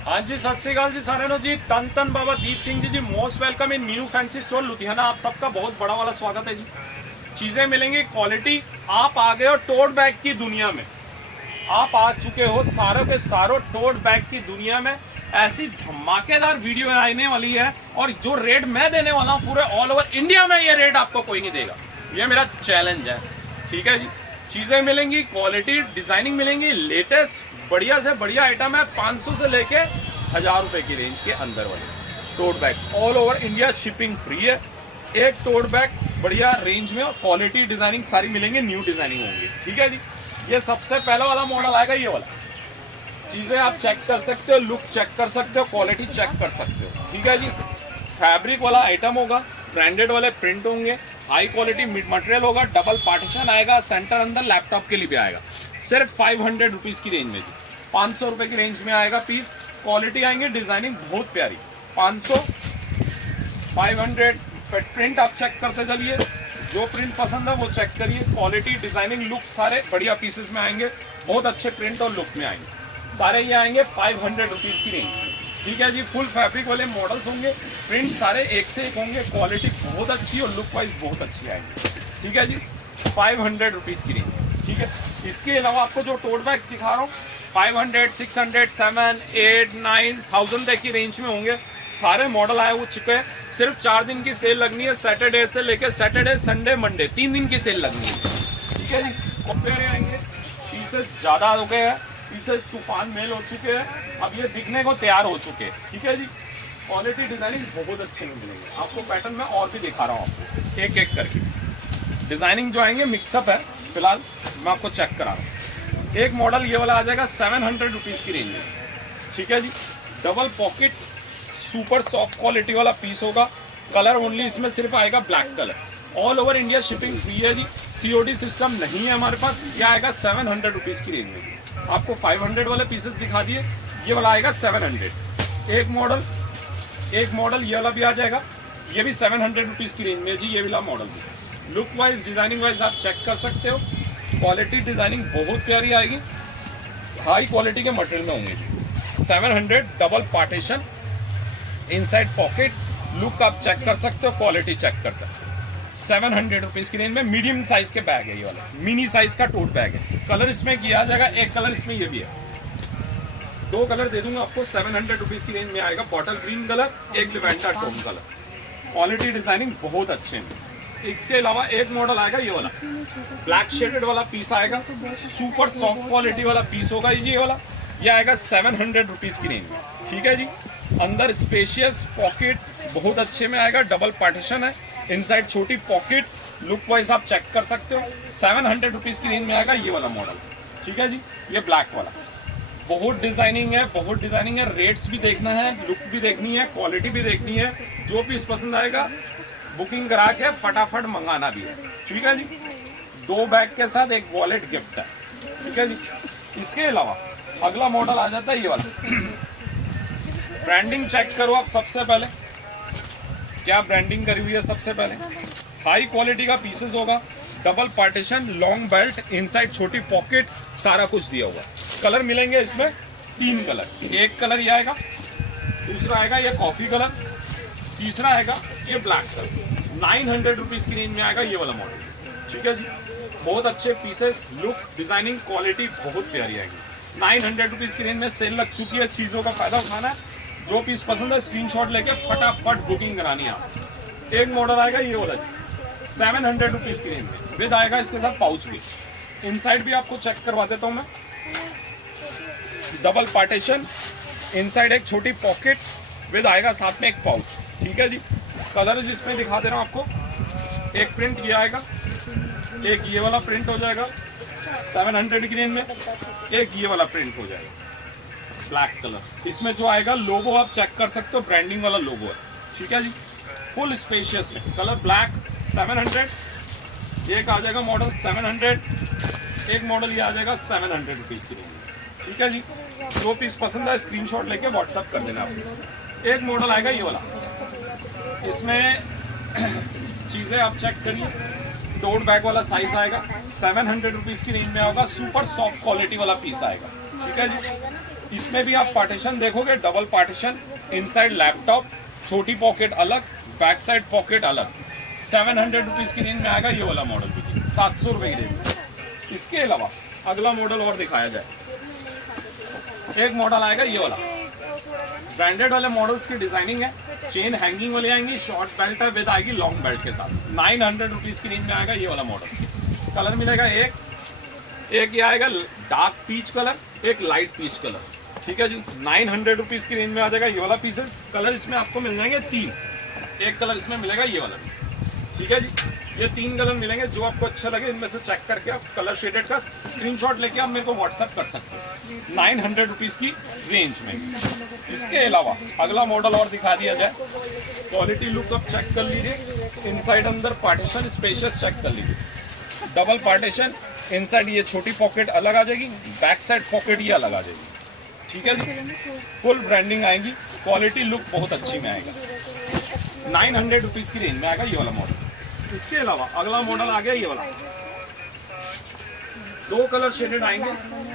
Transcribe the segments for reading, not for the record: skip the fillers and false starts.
हाँ जी, सत श्री अकाल जी सारे जी। तन तन Baba Deep Singh ji most welcome in Meenu fancy store Ludhiana. आप सबका बहुत बड़ा वाला स्वागत है जी। चीजें मिलेंगी क्वालिटी। आप आ गए हो टोट बैग की दुनिया में, आप आ चुके हो सारों के सारों टोट बैग की दुनिया में। ऐसी धमाकेदार वीडियो आने वाली है और जो रेट मैं देने वाला हूँ पूरे ऑल ओवर इंडिया में, ये रेट आपको कोई नहीं देगा। ये मेरा चैलेंज है, ठीक है जी। चीजें मिलेंगी क्वालिटी, डिजाइनिंग मिलेंगी लेटेस्ट, बढ़िया से बढ़िया आइटम है। 500 से लेके 1000 रुपए की रेंज के अंदर वाले tote bags, all over India shipping free है। एक टोट बैग्स बढ़िया रेंज में और क्वालिटी डिजाइनिंग सारी मिलेंगे, न्यू डिजाइनिंग होंगी, ठीक है जी। ये सबसे पहला वाला मॉडल आएगा, ये वाला। चीजें आप चेक कर सकते हो, लुक चेक कर सकते हो, क्वालिटी चेक कर सकते हो, ठीक है जी। फैब्रिक वाला आइटम होगा, ब्रांडेड वाले प्रिंट होंगे, हाई क्वालिटी मटेरियल होगा, डबल पार्टीशन आएगा, सेंटर अंदर लैपटॉप के लिए भी आएगा। सिर्फ 500 रुपीज की रेंज में जी, 500 रुपए की रेंज में आएगा पीस। क्वालिटी आएंगे, डिजाइनिंग बहुत प्यारी। 500 500 प्रिंट आप चेक करते चलिए, जो प्रिंट पसंद है वो चेक करिए। क्वालिटी, डिजाइनिंग, लुक सारे बढ़िया पीसेस में आएंगे, बहुत अच्छे प्रिंट और लुक में आएंगे। सारे ये आएंगे 500 रुपीज की रेंज में, ठीक है जी। फुल फैब्रिक वाले मॉडल्स होंगे, प्रिंट सारे एक से एक होंगे, क्वालिटी बहुत अच्छी और लुक वाइज बहुत अच्छी आएगी, ठीक है जी। 500 रुपीज की रेंज, ठीक है। इसके अलावा आपको जो टोट बैग्स दिखा रहा हूँ 500, 600, 7, 8, 9,000 तक की रेंज में होंगे। सारे मॉडल आए हो चुके हैं। सिर्फ 4 दिन की सेल लगनी है, सैटरडे से लेकर सैटरडे, संडे, मंडे, 3 दिन की सेल लगनी है, ठीक है जी। कपड़े आएंगे, पीसेस ज्यादा हो गए हैं, पीसेस तूफान मेल हो चुके हैं, अब ये दिखने को तैयार हो चुके हैं, ठीक है जी। क्वालिटी, डिजाइनिंग बहुत अच्छे में मिलेंगे आपको। पैटर्न में और भी दिखा रहा हूँ आपको एक एक करके। डिजाइनिंग जो आएंगे मिक्सअप है, फिलहाल मैं आपको चेक करा रहा हूँ। एक मॉडल ये वाला आ जाएगा 700 रुपीज की रेंज में, ठीक है जी। Double pocket, super soft quality वाला पीस होगा। कलर ओनली इसमें सिर्फ आएगा black colour. All over India shipping free है जी, सीओडी सिस्टम नहीं है हमारे पास। ये आएगा 700 रुपीज की रेंज में। आपको 500 वाले पीसेस दिखा दिए, ये वाला आएगा 700। एक मॉडल ये वाला भी आ जाएगा, ये भी 700 रुपीज की रेंज में जी। ये वाला मॉडल भी लुक वाइज, डिजाइनिंग वाइज आप चेक कर सकते हो। क्वालिटी, डिजाइनिंग बहुत प्यारी आएगी, हाई क्वालिटी के मटेरियल में होंगे। 700, double partition, inside pocket, look आप चेक कर सकते हो, क्वालिटी चेक कर सकते हो। 700 रुपीज की रेंज में मीडियम साइज के बैग है, ये वाला मिनी साइज का टोट बैग है। कलर इसमें किया जाएगा, एक कलर इसमें ये भी है, 2 कलर दे दूंगा आपको। 700 रुपीज की रेंज में आएगा, बॉटल ग्रीन कलर, एक lavender tone colour. Quality, designing बहुत अच्छे हैं। इसके अलावा एक मॉडल आएगा ये वाला, ब्लैक शेडेड वाला पीस आएगा, सुपर सॉफ्ट क्वालिटी वाला पीस होगा ये वाला। ये आएगा 700 रुपीज की रेंज में, ठीक है जी। अंदर स्पेशियस पॉकेट बहुत अच्छे में आएगा, डबल पार्टीशन है, इनसाइड छोटी पॉकेट, लुक वाइज आप चेक कर सकते हो। 700 रुपीज की रेंज में आएगा ये वाला मॉडल, ठीक है जी। ये ब्लैक वाला बहुत डिजाइनिंग है, बहुत डिजाइनिंग है। रेट्स भी देखना है, लुक भी देखनी है, क्वालिटी भी देखनी है। जो पीस पसंद आएगा बुकिंग करा के फटाफट मंगाना भी है, ठीक है जी। 2 बैग के साथ एक वॉलेट गिफ्ट है, ठीक है जी। इसके अलावा अगला मॉडल आ जाता है ये वाला। ब्रांडिंग चेक करो आप सबसे पहले, क्या ब्रांडिंग करी हुई है सबसे पहले। हाई क्वालिटी का पीसेस होगा, double partition, long belt, inside छोटी पॉकेट, सारा कुछ दिया हुआ। कलर मिलेंगे इसमें 3 कलर। एक कलर ये आएगा, दूसरा आएगा ये कॉफी कलर, तीसरा आएगा ये ब्लैक कलर। 900 रुपीज की रेंज में आएगा ये वाला मॉडल, ठीक है जी। बहुत अच्छे पीसेस, लुक, डिजाइनिंग, क्वालिटी बहुत प्यारी आएगी। 900 रुपीज की रेंज में सेल लग चुकी है, चीजों का फायदा उठाना है। जो पीस पसंद है स्क्रीनशॉट लेके फटाफट बुकिंग करानी है आप। एक मॉडल आएगा ये वाला जी, 700 रुपीज की रेंज में, विद आएगा इसके साथ पाउच भी। इनसाइड भी आपको चेक करवा देता हूँ मैं। डबल पार्टीशन, इनसाइड एक छोटी पॉकेट, विद आएगा साथ में एक पाउच, ठीक है जी। कलर जिसमें दिखा दे रहा हूँ आपको। एक प्रिंट ये आएगा, एक ये वाला प्रिंट हो जाएगा 700 की रेंज में, एक ये वाला प्रिंट हो जाएगा ब्लैक कलर। इसमें जो आएगा लोगो आप चेक कर सकते हो, ब्रांडिंग वाला लोगो है, ठीक है जी। फुल स्पेशियस में कलर ब्लैक, 700। एक आ जाएगा मॉडल 700, एक मॉडल ये आ जाएगा 700 रुपीज की रेंज में, ठीक है जी। 2 पीस पसंद है स्क्रीनशॉट लेके व्हाट्सअप कर देना आप। एक मॉडल आएगा ये वाला, इसमें चीजें आप चेक करिए। टोट बैग वाला साइज आएगा, 700 रुपीज की रेंज में होगा। सुपर सॉफ्ट क्वालिटी वाला पीस आएगा, ठीक है जी। इसमें भी आप पार्टीशन देखोगे, डबल पार्टीशन, इनसाइड लैपटॉप, छोटी पॉकेट अलग, बैक साइड पॉकेट अलग। 700 रुपीज की रेंज में आएगा ये वाला मॉडल भी, 700 रुपए की रेंज में। इसके अलावा अगला मॉडल और दिखाया जाए, एक मॉडल आएगा ये वाला, ब्रांडेड वाले मॉडल्स की डिजाइनिंग है, चेन हैंगिंग वाली आएंगी, शॉर्ट बेल्ट है विद आएगी लॉन्ग बेल्ट के साथ। 900 रुपीज की रेंज में आएगा ये वाला मॉडल। कलर मिलेगा एक ये आएगा डार्क पीच कलर, एक लाइट पीच कलर, ठीक है जी। 900 रुपीज की रेंज में आ जाएगा ये वाला पीसेस। कलर इसमें आपको मिल जाएंगे 3, एक कलर इसमें मिलेगा ये वाला, ठीक है जी। ये 3 कलर मिलेंगे, जो आपको अच्छा लगे इनमें से चेक करके आप कलर शेडेड का स्क्रीनशॉट लेके आप मेरे को व्हाट्सएप कर सकते हो 900 रुपीज की रेंज में। इसके अलावा अगला मॉडल और दिखा दिया जाए, क्वालिटी लुक आप चेक कर लीजिए, इनसाइड अंदर पार्टीशन स्पेशियस चेक कर लीजिए, डबल पार्टीशन, इनसाइड ये छोटी पॉकेट अलग आ जाएगी, बैक साइड पॉकेट ये अलग आ जाएगी, ठीक है जी। फुल ब्रांडिंग आएगी, क्वालिटी लुक बहुत अच्छी में आएगा। 900 रुपीज की रेंज में आएगा ये वाला मॉडल। इसके अलावा अगला मॉडल आ गया ये वाला, 2 कलर शेडेड आएंगे,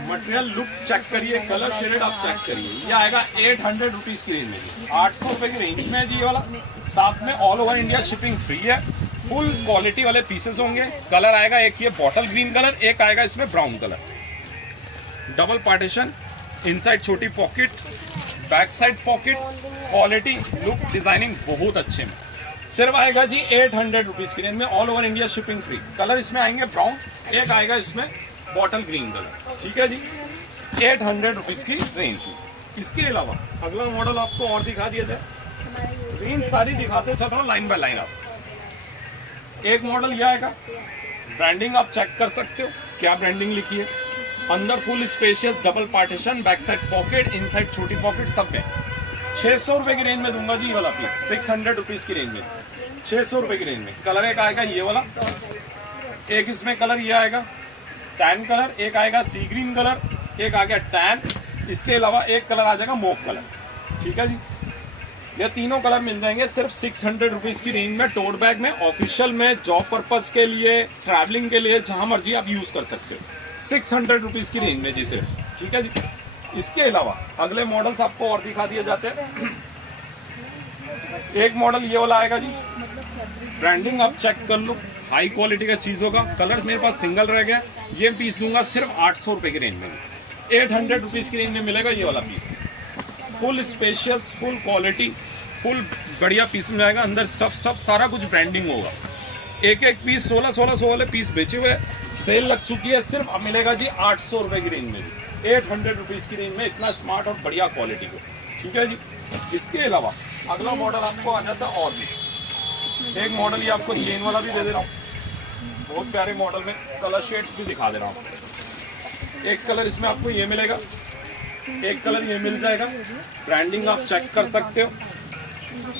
मटेरियल लुक चेक करिए, कलर शेडेड आप चेक करिए। ये आएगा 800 रुपीज की रेंज में, 800 रुपए की रेंज में है जी ये वाला। साथ में all over India shipping free है, फुल क्वालिटी वाले पीसेस होंगे। कलर आएगा एक ये बॉटल ग्रीन कलर, एक आएगा इसमें brown colour, double partition, inside छोटी pocket, back side pocket, quality look designing बहुत अच्छे में। सिर्फ आएगा जी 800 रुपीज की रेंज में, all over India shipping free. Colour इसमें आएंगे ब्राउन, एक आएगा इसमें बॉटल ग्रीन कलर, ठीक है जी। 800 रुपीज की रेंज में। इसके अलावा अगला मॉडल आपको और दिखा दिया जाए, रेंज सारी दिखाते चल रहा हूँ लाइन बाय लाइन। आप एक मॉडल यह आएगा, ब्रांडिंग आप चेक कर सकते हो क्या ब्रांडिंग लिखी है। अंदर full spacious double partition, back side pocket, inside छोटी पॉकेट, सब में 600 रुपए की रेंज में दूंगा जी ये वाला पीस, 600 रुपीज की रेंज में, 600 रुपए की रेंज में। कलर एक आएगा ये वाला, एक इसमें कलर ये आएगा टैन कलर, एक आएगा सी ग्रीन कलर, एक आ गया टैन, इसके अलावा एक कलर आ जाएगा मोव कलर, ठीक है जी। ये तीनों कलर मिल जाएंगे सिर्फ 600 रुपीज की रेंज में, टोट बैग में, ऑफिशियल में, जॉब पर्पज के लिए, ट्रैवलिंग के लिए, जहां मर्जी आप यूज कर सकते हो। 600 रुपीज की रेंज में जी सिर्फ, ठीक है जी। इसके अलावा अगले मॉडल्स आपको और दिखा दिए जाते हैं। एक मॉडल ये वाला आएगा जी, ब्रांडिंग आप चेक कर लो, हाई क्वालिटी का चीज होगा। कलर मेरे पास सिंगल रह गया, ये पीस दूंगा सिर्फ 800 रुपए की रेंज में, 800 रुपीज की रेंज में मिलेगा ये वाला piece. Full spacious, full quality, full बढ़िया पीस में आएगा। अंदर स्टफ सारा कुछ ब्रांडिंग होगा। एक एक पीस 1600 वाले पीस बेचे हुए, सेल लग चुकी है, सिर्फ अब मिलेगा जी 800 रुपए की रेंज में, 800 रुपीज की रेंज में, इतना स्मार्ट और बढ़िया क्वालिटी को, ठीक है जी। इसके अलावा अगला मॉडल आपको आ जाता है और भी एक मॉडल, ये आपको चेन वाला भी दे दे रहा हूँ, बहुत प्यारे मॉडल में, कलर शेड्स भी दिखा दे रहा हूँ। एक कलर इसमें आपको ये मिलेगा, एक कलर ये मिल जाएगा, ब्रांडिंग आप चेक कर सकते हो,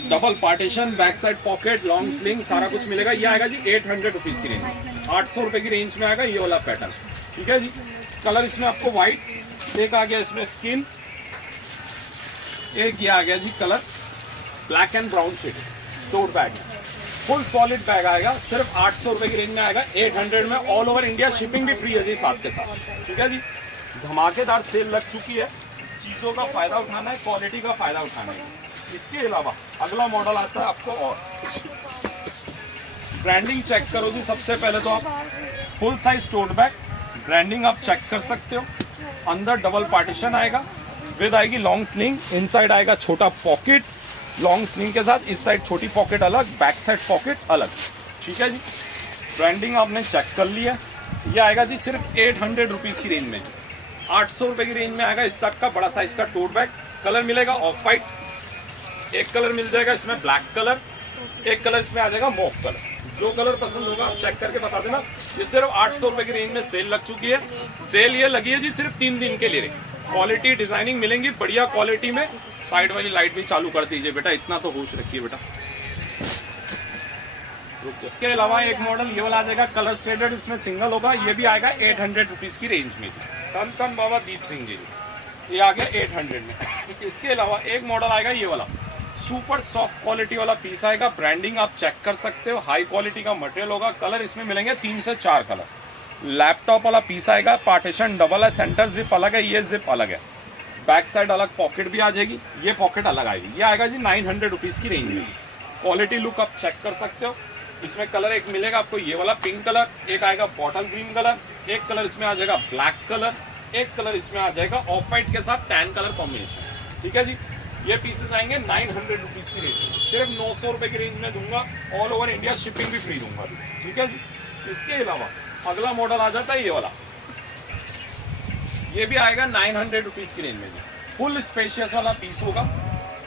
double partition, back side pocket, long sling, सारा कुछ मिलेगा। ये आएगा जी 800 रुपीज की रेंज में, 800 रुपए की रेंज में आएगा ये वाला पैटर्न, ठीक है जी। कलर इसमें आपको व्हाइट, एक आ गया इसमें स्किन, एक ये आ गया जी colour black and brown shade. Tote bag full solid bag आएगा, सिर्फ 800 रुपए की रेंज में आएगा, 800 में। ऑल ओवर इंडिया शिपिंग भी फ्री है जी साथ के साथ, ठीक है जी। धमाकेदार सेल लग चुकी है, चीजों का फायदा उठाना है, क्वालिटी का फायदा उठाना है। इसके अलावा अगला मॉडल आता है आपको और ब्रांडिंग चेक करो जी। सबसे पहले तो आप full size tote bag, branding आप चेक कर सकते हो। अंदर डबल पार्टीशन आएगा, विद आएगी लॉन्ग स्लिंग, इनसाइड आएगा छोटा पॉकेट लॉन्ग स्लिंग के साथ, इस साइड छोटी पॉकेट अलग, बैक साइड पॉकेट अलग, ठीक है जी। ब्रांडिंग आपने चेक कर लिया। ये आएगा जी सिर्फ 800 रुपीज की रेंज में, 800 रुपए की रेंज में आएगा इस टाइप का बड़ा साइज का टोट बैग। कलर मिलेगा ऑफ वाइट, एक कलर मिल जाएगा इसमें ब्लैक कलर, एक कलर इसमें आ जाएगा मॉफ कलर। जो कलर पसंद होगा आप चेक करके बता देना। ये सिर्फ 800 रुपए की रेंज में सेल लग चुकी है। सेल ये लगी है जी सिर्फ 3 दिन के लिए। क्वालिटी डिजाइनिंग मिलेंगी बढ़िया क्वालिटी में। साइड वाली लाइट भी चालू कर दीजिए बेटा, इतना तो होश रखिए बेटा। इसके अलावा एक मॉडल ये वाला आ जाएगा कलर शेडेड, इसमें सिंगल होगा, ये भी आएगा 800 रुपीज की रेंज में। धन बाबा दीप सिंह जी, ये आ गया 800 में। इसके अलावा एक मॉडल आएगा ये वाला, सुपर सॉफ्ट क्वालिटी वाला पीस आएगा। ब्रांडिंग आप चेक कर सकते हो, हाई क्वालिटी का मटेरियल होगा। कलर इसमें मिलेंगे 3 से 4 कलर। लैपटॉप वाला पीस आएगा, पार्टीशन डबल है, सेंटर जिप अलग है, ये जिप अलग है। बैक साइड अलग पॉकेट भी आ जाएगी, ये पॉकेट अलग आएगी। ये आएगा जी 900 रुपीज़ की रेंज में। क्वालिटी लुक आप चेक कर सकते हो। इसमें कलर एक मिलेगा आपको ये वाला पिंक कलर, एक आएगा बॉटल ग्रीन कलर, एक कलर इसमें आ जाएगा ब्लैक कलर, एक कलर इसमें आ जाएगा ऑफ वाइट के साथ टैन कलर कॉम्बिनेशन। ठीक है जी, ये पीसेस आएंगे 900 रुपीज़ की रेंज में। सिर्फ 900 रुपये की रेंज में दूंगा, ऑल ओवर इंडिया शिपिंग भी फ्री दूंगा। ठीक है जी, इसके अलावा अगला मॉडल आ जाता है ये वाला, ये भी आएगा 900 रुपीज़ की रेंज में। फुल स्पेशियस वाला पीस होगा,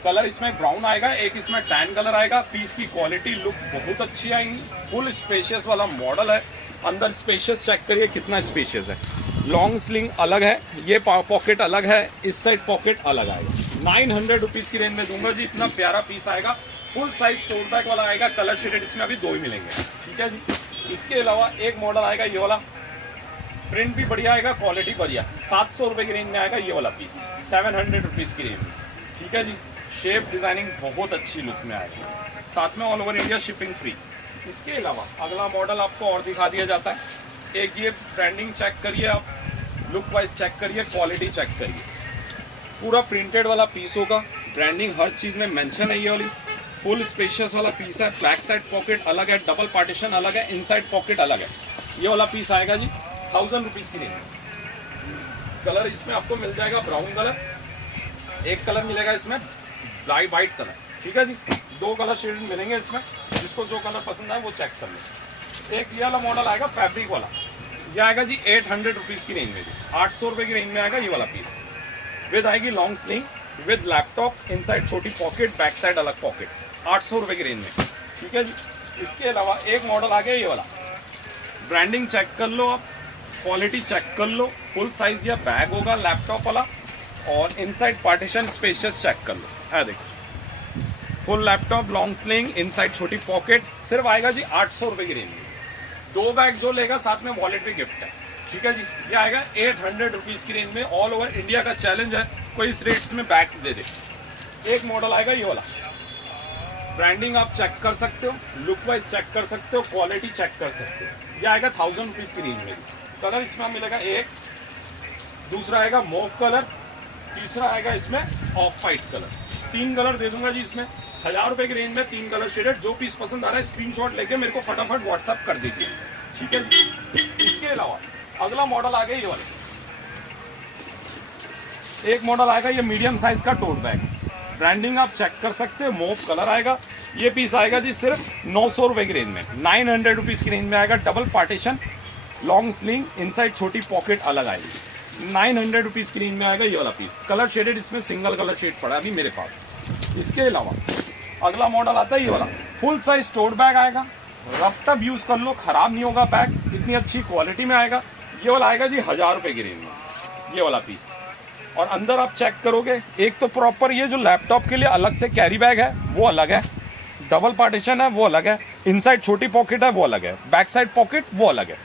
कलर इसमें ब्राउन आएगा, एक इसमें टैन कलर आएगा। पीस की क्वालिटी लुक बहुत अच्छी आएंगी। फुल स्पेशियस वाला मॉडल है। अंदर स्पेशियस चेक करिए कितना स्पेशियस है। लॉन्ग स्लिंग अलग है, ये पॉकेट अलग है, इस साइड पॉकेट अलग आएगा। 900 रुपीज़ की रेंज में दूंगा जी। इतना प्यारा पीस आएगा, फुल साइज टोट बैक वाला आएगा। कलर शेडेड इसमें अभी 2 ही मिलेंगे। ठीक है जी, इसके अलावा एक मॉडल आएगा ये वाला, प्रिंट भी बढ़िया आएगा, क्वालिटी बढ़िया। 700 रुपये की रेंज में आएगा ये वाला पीस, 700 रुपीज़ की रेंज में। ठीक है जी, शेप डिजाइनिंग बहुत अच्छी लुक में आएगी, साथ में all over India shipping free. इसके अलावा अगला मॉडल आपको और दिखा दिया जाता है। एक ये ब्रांडिंग चेक करिए आप, लुक वाइज चेक करिए, क्वालिटी चेक करिए। पूरा प्रिंटेड वाला पीस होगा, ब्रांडिंग हर चीज़ में मेंशन है ये वाली। फुल स्पेशियस वाला पीस है, बैक साइड पॉकेट अलग है, डबल पार्टीशन अलग है, इनसाइड पॉकेट अलग है। ये वाला पीस आएगा जी 1000 रुपीज़ की रेंज में। कलर इसमें आपको मिल जाएगा ब्राउन कलर, एक कलर मिलेगा इसमें वाइट कलर। ठीक है जी, 2 कलर शेड मिलेंगे इसमें, जिसको जो कलर पसंद आए वो चेक कर लें। एक ये वाला मॉडल आएगा फैब्रिक वाला, ये आएगा जी 800 रुपीज़ की रेंज में। 800 रुपये की रेंज में आएगा ये वाला पीस। विद आएगी long sleeve, with laptop, inside छोटी पॉकेट, बैक साइड अलग पॉकेट, 800 रुपये की रेंज में। ठीक है जी, इसके अलावा एक मॉडल आ गया ये वाला। ब्रांडिंग चेक कर लो आप, क्वालिटी चेक कर लो। फुल साइज या बैग होगा लैपटॉप वाला, और इनसाइड पार्टीशन स्पेशियस चेक कर लो। है देखो, full laptop, long sling, inside छोटी पॉकेट, सिर्फ आएगा जी 800 रुपये की रेंज में। 2 बैग जो लेगा साथ में वॉलेट भी गिफ्ट है। ठीक है जी, ये आएगा 800 रुपीज़ की रेंज में। ऑल ओवर इंडिया का चैलेंज है कोई इस रेट्स में बैग्स दे दे। एक मॉडल आएगा ये वाला, ब्रांडिंग आप चेक कर सकते हो, लुक वाइज चेक कर सकते हो, क्वालिटी चेक कर सकते हो। ये आएगा 1000 रुपीज़ की रेंज में। कलर इसमें मिलेगा एक, दूसरा आएगा मोव कलर, तीसरा आएगा इसमें ऑफ वाइट कलर। 3 कलर दे दूंगा जी इसमें। 1000 रुपये की रेंज में 3 कलर शेडेड। जो पीस पसंद आ रहा है स्क्रीनशॉट लेके मेरे को फटाफट व्हाट्सअप कर दीजिए। ठीक है जी, इसके अलावा अगला मॉडल आ गया ये वाला। एक मॉडल आएगा ये मीडियम साइज का टोट बैग, ब्रांडिंग आप चेक कर सकते हो, मोव कलर आएगा। ये पीस आएगा जी सिर्फ 900 रुपये की रेंज में। 900 रुपीज़ की रेंज में आएगा। Double partition, long sling, inside छोटी पॉकेट अलग आएगी। 900 रुपीज़ की रेंज में आएगा ये वाला पीस। कलर शेडेड इसमें सिंगल कलर शेड पड़ा अभी मेरे पास। इसके अलावा अगला मॉडल आता है ये वाला, फुल साइज टोट बैग आएगा। रफ टफ यूज़ कर लो, ख़राब नहीं होगा बैग, इतनी अच्छी क्वालिटी में आएगा। ये वाला आएगा जी 1000 रुपये की रेंज में, ये वाला पीस। और अंदर आप चेक करोगे, एक तो प्रॉपर ये जो लैपटॉप के लिए अलग से कैरी बैग है वो अलग है, डबल पार्टीशन है वो अलग है, इनसाइड छोटी पॉकेट है वो अलग है, बैक साइड पॉकेट वो अलग है।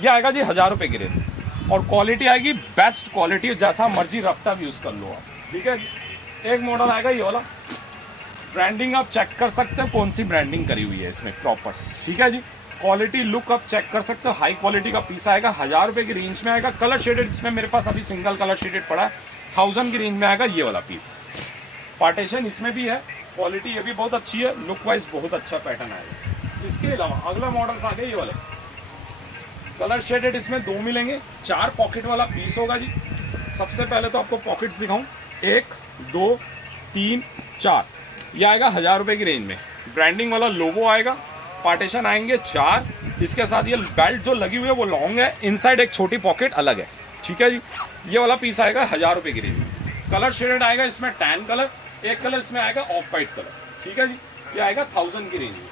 ये आएगा जी 1000 रुपये की रेंज। और क्वालिटी आएगी बेस्ट क्वालिटी, जैसा मर्जी रफ टफ यूज़ कर लो आप। ठीक है, एक मॉडल आएगा ये वाला, ब्रांडिंग आप चेक कर सकते हो कौन सी ब्रांडिंग करी हुई है इसमें प्रॉपर। ठीक है जी, क्वालिटी लुक आप चेक कर सकते हो। हाई क्वालिटी का पीस आएगा, 1000 रुपये की रेंज में आएगा। कलर शेडेड इसमें मेरे पास अभी सिंगल कलर शेडेड पड़ा है। 1000 की रेंज में आएगा ये वाला पीस। पार्टीशन इसमें भी है, क्वालिटी ये भी बहुत अच्छी है, लुक वाइज बहुत अच्छा पैटर्न आएगा। इसके अलावा अगला मॉडल्स आ गए ये वाले, कलर शेडेड इसमें 2 मिलेंगे। 4 पॉकेट वाला पीस होगा जी। सबसे पहले तो आपको पॉकेट्स दिखाऊं, 1 2 3 4। ये आएगा 1000 रुपये की रेंज में। ब्रांडिंग वाला लोगो आएगा, पार्टीशन आएंगे 4। इसके साथ ये बेल्ट जो लगी हुई है वो लॉन्ग है, इनसाइड एक छोटी पॉकेट अलग है। ठीक है जी, ये वाला पीस आएगा 1000 रुपये की रेंज में। कलर शेडेड आएगा इसमें टैन कलर, एक कलर इसमें आएगा ऑफ वाइट कलर। ठीक है जी, ये आएगा 1000 की रेंज में।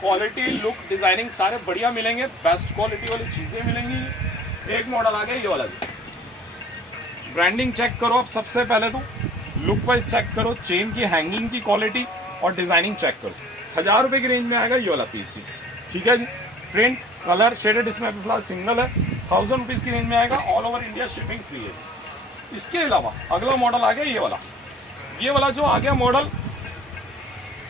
क्वालिटी लुक डिजाइनिंग सारे बढ़िया मिलेंगे, बेस्ट क्वालिटी वाली चीज़ें मिलेंगी। एक मॉडल आ गया ये वाला जी, ब्रांडिंग चेक करो आप सबसे पहले तो, लुक वाइज चेक करो, चेन की हैंगिंग की क्वालिटी और डिजाइनिंग चेक करो। 1000 रुपये की रेंज में आएगा ये वाला पीस जी। ठीक है जी, प्रिंट कलर शेडेड इसमें अभी फिलहाल सिंगल है। 1000 रुपीज़ की रेंज में आएगा, all over India shipping free है। इसके अलावा अगला मॉडल आ गया ये वाला। ये वाला जो आ गया मॉडल,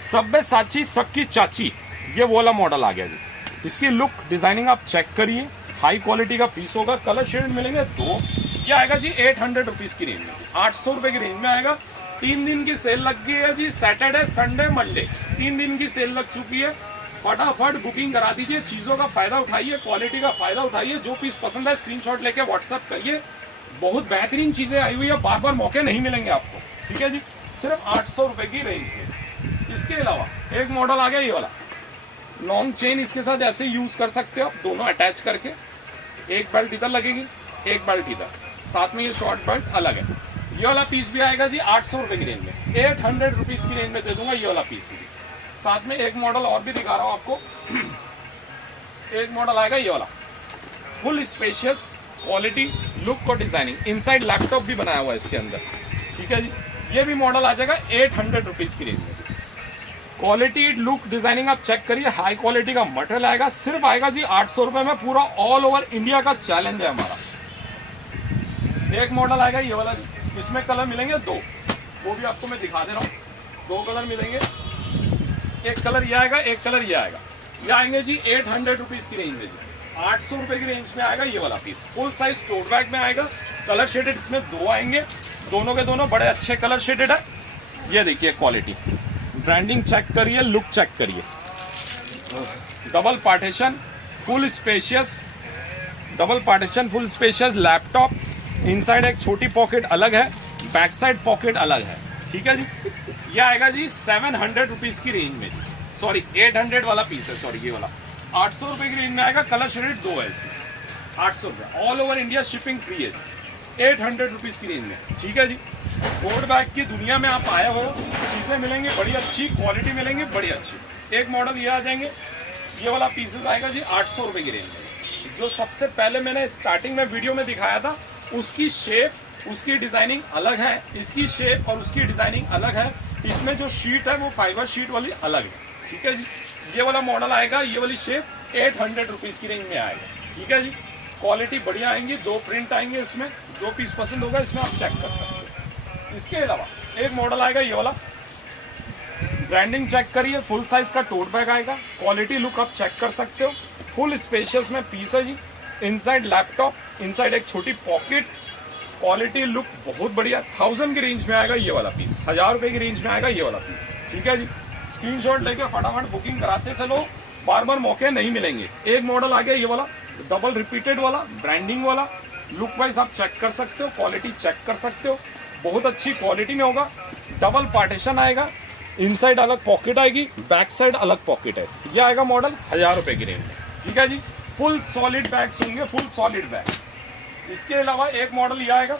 सब्यसाची सबकी चाची, ये वाला मॉडल आ गया जी। इसकी लुक डिजाइनिंग आप चेक करिए, हाई क्वालिटी का पीस होगा। कलर शेड मिलेंगे 2, ये आएगा जी 800 रुपीज की रेंज में, 800 रुपए की रेंज में आएगा। 3 दिन की सेल लग गई है जी, सैटरडे संडे मंडे 3 दिन की सेल लग चुकी है। फटाफट बुकिंग करा दीजिए, चीज़ों का फायदा उठाइए, क्वालिटी का फायदा उठाइए। जो पीस पसंद है स्क्रीनशॉट लेके व्हाट्सअप करिए। बहुत बेहतरीन चीज़ें आई हुई है, बार बार मौके नहीं मिलेंगे आपको, ठीक है जी, सिर्फ 800 रुपए की रेंज में। इसके अलावा एक मॉडल आ गया ये वाला, लॉन्ग चेन इसके साथ ऐसे यूज कर सकते हो आप, दोनों अटैच करके। एक बेल्ट इधर लगेगी, एक बेल्ट इधर, साथ में ये शॉर्ट बेल्ट अलग है। ये वाला पीस भी आएगा जी 800 रुपए की रेंज में, 800 रुपीज की रेंज में दे दूंगा ये वाला पीस भी। साथ में एक मॉडल और भी दिखा रहा हूं आपको। एक मॉडल आएगा ये वाला, फुल स्पेशियस, क्वालिटी, लुक और डिजाइनिंग, इनसाइड लैपटॉप भी बनाया हुआ है इसके अंदर, ठीक है जी। ये भी मॉडल आ जाएगा 800 रुपीज की रेंज में। क्वालिटी, लुक, डिजाइनिंग आप चेक करिए, हाई क्वालिटी का मटेरियल आएगा, सिर्फ आएगा जी 800 रुपए में। पूरा ऑल ओवर इंडिया का चैलेंज है हमारा। एक मॉडल आएगा ये वाला जी, इसमें कलर मिलेंगे 2, वो भी आपको मैं दिखा दे रहा हूँ। 2 कलर मिलेंगे, एक कलर ये आएगा, एक कलर ये आएगा। ये आएंगे जी 800 रुपीज की रेंज में जी, 800 रुपए की रेंज में आएगा ये वाला piece. Full size tote bag में आएगा, कलर शेडेड इसमें 2 आएंगे, दोनों के दोनों बड़े अच्छे कलर शेडेड है। ये देखिए क्वालिटी, ब्रांडिंग चेक करिए, लुक चेक करिए। Double partition, full spacious, double partition, full spacious laptop. Inside एक छोटी पॉकेट अलग है, बैक साइड पॉकेट अलग है, ठीक है जी। ये आएगा जी 700 रुपीज की रेंज में, सॉरी 800 वाला पीस है, सॉरी ये वाला 800 रुपए की रेंज में आएगा। कलर शेडेड 2 है इसमें, 800 रुपए, all over India shipping free है, 800 रुपीज की रेंज में, ठीक है जी। टोट बैग की दुनिया में आप आए हो, चीजें मिलेंगी बड़ी अच्छी, क्वालिटी मिलेंगी बड़ी अच्छी। एक मॉडल ये आ जाएंगे, ये वाला पीसेस आएगा जी 800 रुपए की रेंज में। जो सबसे पहले मैंने स्टार्टिंग में वीडियो में दिखाया था, उसकी शेप, उसकी डिजाइनिंग अलग है, इसकी शेप और उसकी डिजाइनिंग अलग है। इसमें जो शीट है वो फाइबर शीट वाली अलग है, ठीक है जी। ये वाला मॉडल आएगा, ये वाली शेप 800 रुपीज की रेंज में आएगा, ठीक है जी। क्वालिटी बढ़िया आएंगी, 2 प्रिंट आएंगे इसमें, जो पीस पसंद होगा इसमें आप चेक कर सकते हो। इसके अलावा एक मॉडल आएगा ये वाला, ब्रांडिंग चेक करिए, फुल साइज का टोट बैग आएगा, क्वालिटी लुक आप चेक कर सकते हो। फुल स्पेशियस में पीस है जी, इनसाइड लैपटॉप, इनसाइड एक छोटी पॉकेट, क्वालिटी लुक बहुत बढ़िया। 1000 की रेंज में आएगा ये वाला पीस, 1000 रुपए की रेंज में आएगा ये वाला पीस, ठीक है जी। स्क्रीनशॉट लेके फटाफट बुकिंग कराते चलो, बार बार मौके नहीं मिलेंगे। एक मॉडल आ गया ये वाला, डबल रिपीटेड वाला, ब्रांडिंग वाला, लुक वाइज आप चेक कर सकते हो, क्वालिटी चेक कर सकते हो, बहुत अच्छी क्वालिटी में होगा। डबल पार्टीशन आएगा, इनसाइड अलग पॉकेट आएगी, बैक साइड अलग पॉकेट है। ये आएगा मॉडल 1000 रुपए की रेंज में, ठीक है जी। फुल सॉलिड बैग्स होंगे, फुल सॉलिड बैग। इसके अलावा एक मॉडल ये आएगा,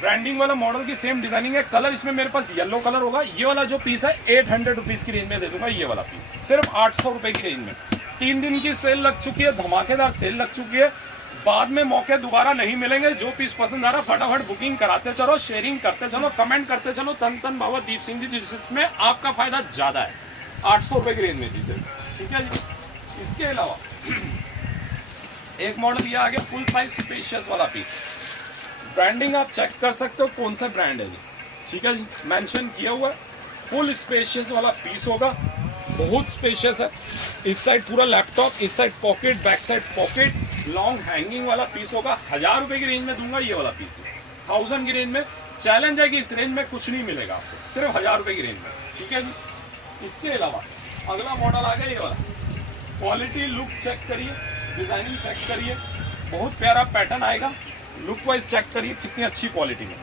ब्रांडिंग वाला मॉडल की सेम डिजाइनिंग है, कलर इसमें मेरे पास येलो कलर होगा। ये वाला जो पीस है 800 रुपीज की रेंज में दे दूंगा ये वाला पीस, सिर्फ 800 रुपए की रेंज में। 3 दिन की सेल लग चुकी है, धमाकेदार सेल लग चुकी है, बाद में मौके दोबारा नहीं मिलेंगे। जो पीस पसंद आ रहा फटाफट बुकिंग कराते चलो, शेयरिंग करते चलो, कमेंट करते चलो। तन तन बाबा दीप सिंह जी, जिसमें आपका फायदा ज्यादा है, 800 रुपए की रेंज में जी, ठीक है जी। इसके अलावा एक मॉडल ये आ गया, फुल साइज स्पेशियस वाला पीस। ब्रांडिंग आप चेक कर सकते हो कौन सा ब्रांड है जी, ठीक है जी, मेंशन किया हुआ है। फुल स्पेशियस वाला पीस होगा, बहुत स्पेशियस है। इस साइड पूरा लैपटॉप, इस side pocket, back side pocket, long hanging वाला पीस होगा। 1000 रुपए की रेंज में दूंगा ये वाला पीस, 1000 की रेंज में। चैलेंज है कि इस रेंज में कुछ नहीं मिलेगा आपको, सिर्फ 1000 रुपए की रेंज में, ठीक है जी। इसके अलावा अगला मॉडल आ गया ये वाला, क्वालिटी लुक चेक करिए, डिजाइनिंग चेक करिए, बहुत प्यारा पैटर्न आएगा। लुक वाइज चेक करिए कितनी अच्छी क्वालिटी में,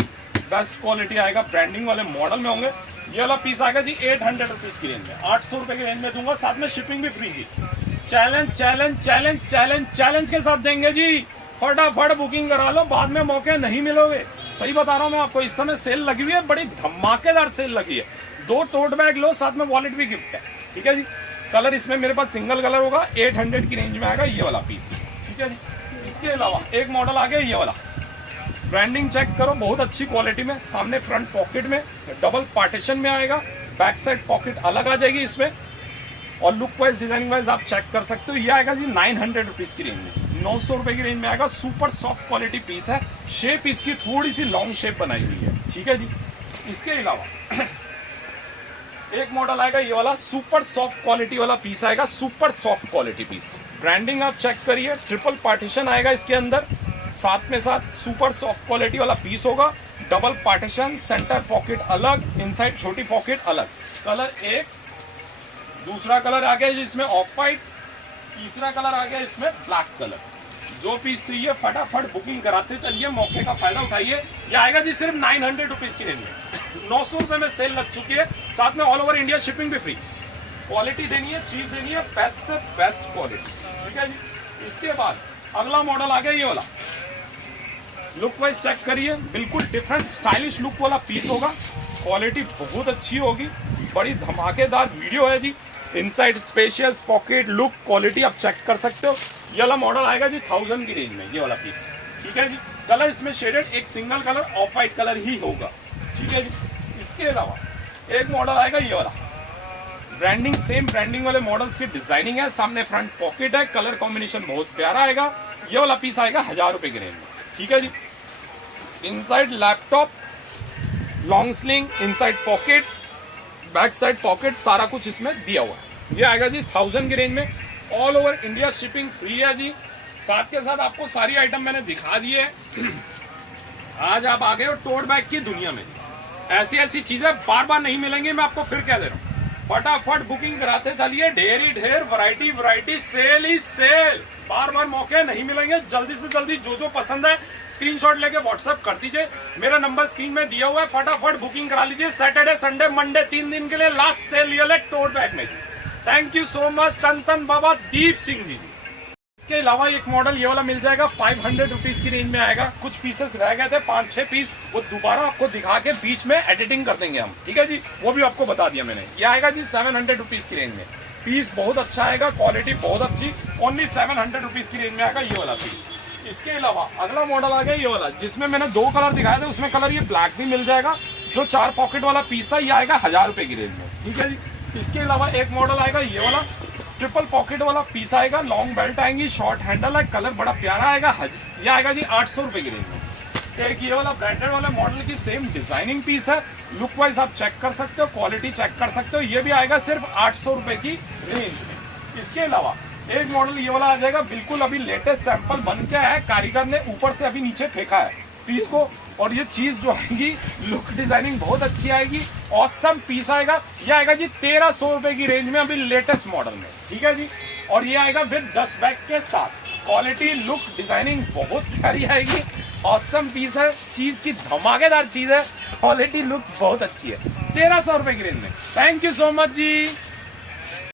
बेस्ट क्वालिटी आएगा, ब्रांडिंग वाले मॉडल में होंगे। ये वाला पीस आएगा जी 800 रुपीज की रेंज में, 800 रुपए की रेंज में दूंगा, साथ में शिपिंग भी फ्री जी। Challenge challenge challenge challenge challenge के साथ देंगे जी, फटाफट बुकिंग करा लो, बाद में मौके नहीं मिलोगे। सही बता रहा हूँ मैं आपको, इस समय सेल लगी हुई है, बड़ी धमाकेदार सेल लगी है। 2 टोट बैग लो, साथ में वॉलेट भी गिफ्ट है, ठीक है जी। कलर इसमें मेरे पास सिंगल कलर होगा, 800 की रेंज में आएगा ये वाला पीस, ठीक है जी। इसके अलावा एक मॉडल आ गया ये वाला, ब्रांडिंग चेक करो, बहुत अच्छी क्वालिटी में, सामने फ्रंट पॉकेट में, डबल पार्टीशन में आएगा, बैक साइड पॉकेट अलग आ जाएगी इसमें, और लुक वाइज डिजाइनिंग वाइज आप चेक कर सकते हो। ये आएगा जी 900 रुपीज की रेंज में, 900 रुपए की रेंज में आएगा। सुपर सॉफ्ट क्वालिटी पीस है, शेप इसकी थोड़ी सी लॉन्ग शेप बनाई हुई है, ठीक है जी। इसके अलावा एक मॉडल आएगा ये वाला, सुपर सॉफ्ट क्वालिटी वाला पीस आएगा, super soft quality piece. Branding आप चेक करिए, ट्रिपल पार्टीशन आएगा इसके अंदर, साथ में साथ सुपर सॉफ्ट क्वालिटी वाला पीस होगा, डबल पार्टीशन, सेंटर पॉकेट अलग, इनसाइड छोटी पॉकेट अलग। कलर एक, दूसरा कलर आ गया जिसमें ऑफ वाइट, तीसरा कलर आ गया इसमें ब्लैक कलर। जो पीस चाहिए फटाफट बुकिंग कराते चलिए, मौके का फायदा उठाइए। ये आएगा जी सिर्फ 900 रुपीज की रेंज में। 900 रुपए में सेल लग चुकी है, साथ में ऑल ओवर इंडिया शिपिंग भी फ्री। क्वालिटी देनी है, चीज देनी है, बेस्ट से बेस्ट क्वालिटी, ठीक है जी। इसके बाद अगला मॉडल आ गया ये वाला। लुक वाइज चेक करिए, बिल्कुल डिफरेंट स्टाइलिश लुक वाला पीस होगा, क्वालिटी बहुत अच्छी होगी, बड़ी धमाकेदार वीडियो है जी। Inside spacious pocket, look, quality आप चेक कर सकते हो। ये वाला मॉडल आएगा जी 1000 की रेंज में, ये वाला पीस, ठीक है जी। कलर इसमें शेडेड एक single colour off white colour ही होगा, ठीक है जी। इसके अलावा एक मॉडल आएगा ये वाला, ब्रांडिंग सेम ब्रांडिंग वाले मॉडल्स की डिजाइनिंग है, सामने फ्रंट पॉकेट है, कलर कॉम्बिनेशन बहुत प्यारा आएगा। ये वाला पीस आएगा 1000 रुपए की रेंज में, ठीक है जी। Inside laptop, long sling, inside pocket, back side pocket, सारा कुछ इसमें दिया हुआ है। ये आएगा जी 1000 की रेंज में, all over India shipping free है जी। साथ के साथ आपको सारी आइटम मैंने दिखा दी है। आज आप आ गए हो टोट बैग की दुनिया में। ऐसी ऐसी चीजें बार बार नहीं मिलेंगी, मैं आपको फिर कह दे रहा हूँ। फटाफट बुकिंग कराते चलिए, ढेर ही ढेर, वैरायटी वैरायटी, सेल ही सेल। बार बार मौके नहीं मिलेंगे, जल्दी से जल्दी जो जो पसंद है स्क्रीनशॉट लेके व्हाट्सएप कर दीजिए। मेरा नंबर स्क्रीन में दिया हुआ है, फटाफट बुकिंग करा लीजिए। सैटरडे संडे मंडे 3 दिन के लिए लास्ट सेल ये टोट बैग में। थैंक यू सो मच तन बाबा दीप सिंह जी। इसके अलावा एक मॉडल ये वाला मिल जाएगा 500 रुपीज की रेंज में आएगा। कुछ पीसेस रह गए थे, 5-6 पीस, वो दोबारा आपको दिखा के बीच में एडिटिंग कर देंगे हम, ठीक है जी। वो भी आपको बता दिया मैंने। ये आएगा जी 700 रुपीज की रेंज में, पीस बहुत अच्छा आएगा, क्वालिटी बहुत अच्छी, ओनली 700 रुपीज की रेंज में आएगा ये वाला पीस। इसके अलावा अगला मॉडल आ गया ये वाला, जिसमें मैंने 2 कलर दिखाए थे, उसमें कलर ये ब्लैक भी मिल जाएगा। जो 4 पॉकेट वाला पीस था ये आएगा 1000 रुपए की रेंज में, ठीक है जी। इसके अलावा एक मॉडल आएगा ये वाला, ट्रिपल पॉकेट वाला पीस आएगा, लॉन्ग बेल्ट आएंगी, शॉर्ट हैंडल है, कलर बड़ा प्यारा आएगा। ये आएगा जी 800 रुपए की रेंज में। एक ये वाला ब्रांडेड वाला मॉडल की सेम डिजाइनिंग पीस है, लुक वाइज आप चेक कर सकते हो, क्वालिटी चेक कर सकते हो। ये भी आएगा सिर्फ 800 रुपए की रेंज में। इसके अलावा एक मॉडल ये वाला आ जाएगा, बिल्कुल अभी लेटेस्ट सैंपल बन के है, कारीगर ने ऊपर से अभी नीचे फेंका है पीस को, और ये चीज जो आएगी लुक डिजाइनिंग बहुत अच्छी आएगी, ऑसम पीस आएगा। ये आएगा जी 1300 रुपए की रेंज में, अभी लेटेस्ट मॉडल में, ठीक है जी। और ये आएगा विद 10 बैग के साथ, क्वालिटी लुक डिजाइनिंग बहुत प्यारी आएगी, ऑसम पीस है, चीज की धमाकेदार चीज है, क्वालिटी लुक बहुत अच्छी है, 1300 रुपए की रेंज में। Thank you so much ji.